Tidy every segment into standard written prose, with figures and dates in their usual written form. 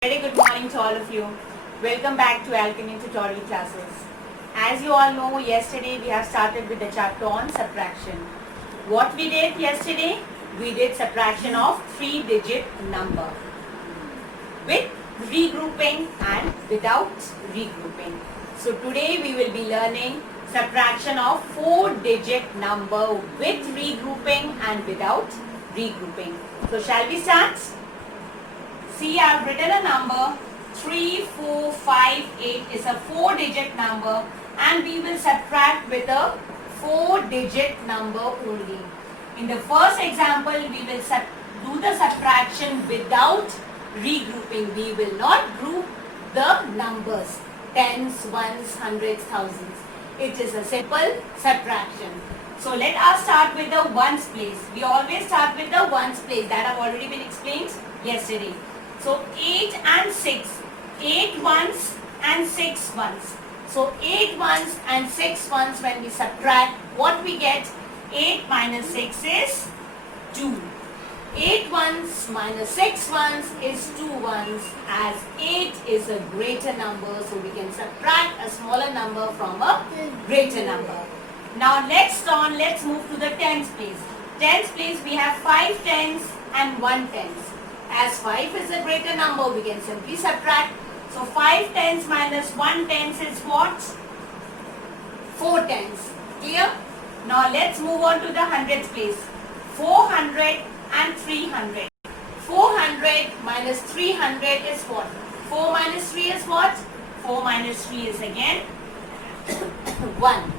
Very good morning to all of you. Welcome back to Alchemy tutorial classes. As you all know, yesterday we have started with the chapter on subtraction. What we did yesterday? We did subtraction of 3-digit number with regrouping and without regrouping. So today we will be learning subtraction of 4-digit number with regrouping and without regrouping. So shall we start? See, I have written a number 3458 is a 4-digit number and we will subtract with a 4-digit number only. In the first example, we will do the subtraction without regrouping. We will not group the numbers, tens, ones, hundreds, thousands. It is a simple subtraction. So let us start with the ones place. We always start with the ones place. That have already been explained yesterday. So 8 and 6, 8 ones and 6 ones. So 8 ones and 6 ones, when we subtract, what we get? 8 minus 6 is 2. 8 ones minus 6 ones is 2 ones, as 8 is a greater number, so we can subtract a smaller number from a greater number. Now next on, let's move to the tens place. Tens place, we have 5 tens and 1 tens. As 5 is a greater number, we can simply subtract. So 5 tens minus 1 tens is what? 4 tens. Clear? Now let's move on to the hundreds place. 400 and 300. 400 minus 300 is what? 4 minus 3 is what? 4 minus 3 is again 1.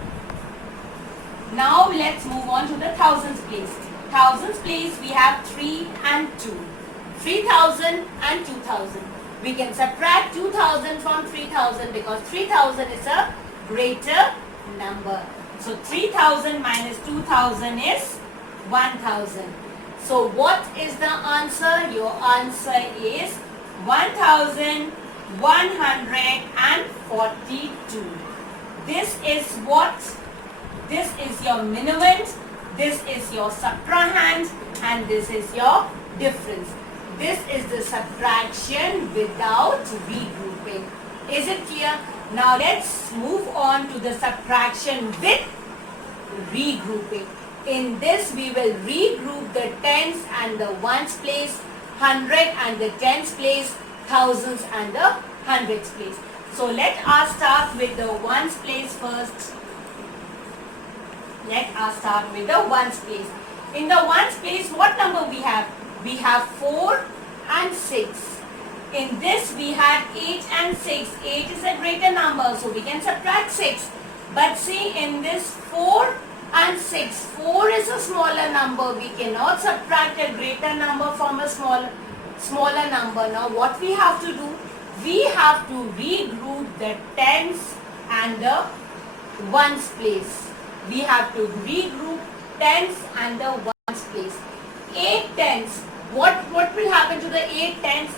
Now let's move on to the thousands place. Thousands place, we have 3 and 2. 3000 and 2000. We can subtract 2000 from 3000 because 3000 is a greater number. So 3000 minus 2000 is 1000. So what is the answer? Your answer is 1142. This is what? This is your minuend, this is your subtrahend, and this is your difference. This is the subtraction without regrouping. Is it clear? Now let's move on to the subtraction with regrouping. In this we will regroup the tens and the ones place, 100 and the tens place, thousands and the hundreds place. So let us start with the ones place first. Let us start with the ones place. In the ones place, what number we have? We have 4 and 6. In this we have 8 and 6. 8 is a greater number, so we can subtract 6. But see, in this 4 and 6, 4 is a smaller number. We cannot subtract a greater number from a smaller number. Now what we have to do? We have to regroup the tens and the ones place. We have to regroup tens and the ones place. 8 tens. What will happen to the 8 tens?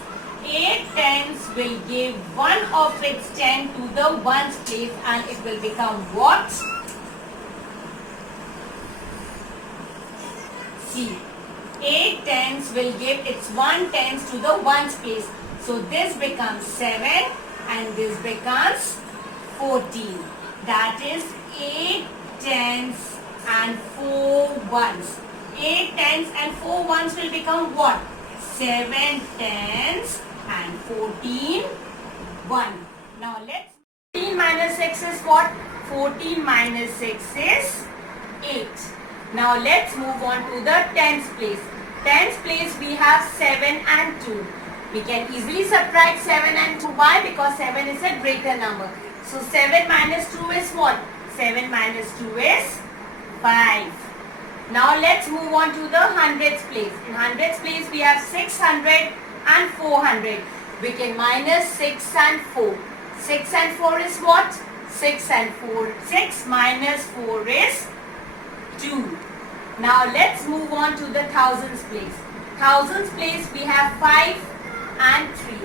8 tens will give one of its 10 to the ones place and it will become what? See, 8 tens will give its 1 tens to the ones place. So this becomes 7 and this becomes 14. That is 8 tens and 4 ones. 8 tens and 4 ones will become what? 7 tens and 14 1. Now let's 14 minus 6 is what? 14 minus 6 is 8. Now let's move on to the tens place. Tens place we have 7 and 2. We can easily subtract 7 and 2. Why? Because 7 is a greater number. So 7 minus 2 is what? 7 minus 2 is 5. Now let's move on to the hundreds place. In hundreds place we have 600 and 400. We can minus 6 and 4. 6 and 4 is what? 6 and 4. 6 minus 4 is 2. Now let's move on to the thousands place. Thousands place we have 5 and 3.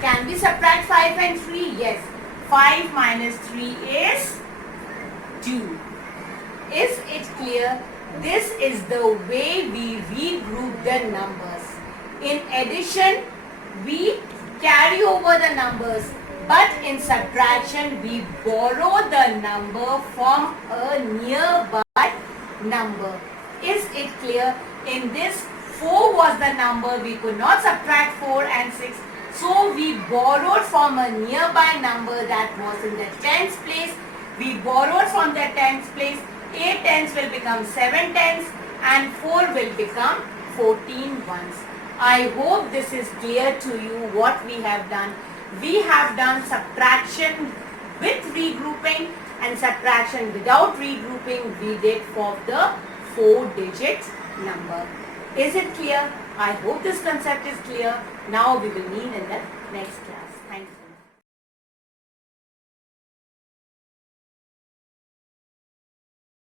Can we subtract 5 and 3? Yes. 5 minus 3 is 2. Is it clear? This is the way we regroup the numbers. In addition, we carry over the numbers, but in subtraction we borrow the number from a nearby number. Is it clear? In this, 4 was the number, we could not subtract 4 and 6. So we borrowed from a nearby number that was in the tens place. We borrowed from the tens place. 8 tens will become 7 tens and 4 will become 14 ones. I hope this is clear to you what we have done. We have done subtraction with regrouping and subtraction without regrouping we did for the 4-digit number. Is it clear? I hope this concept is clear. Now we will meet in the next class. Thank you.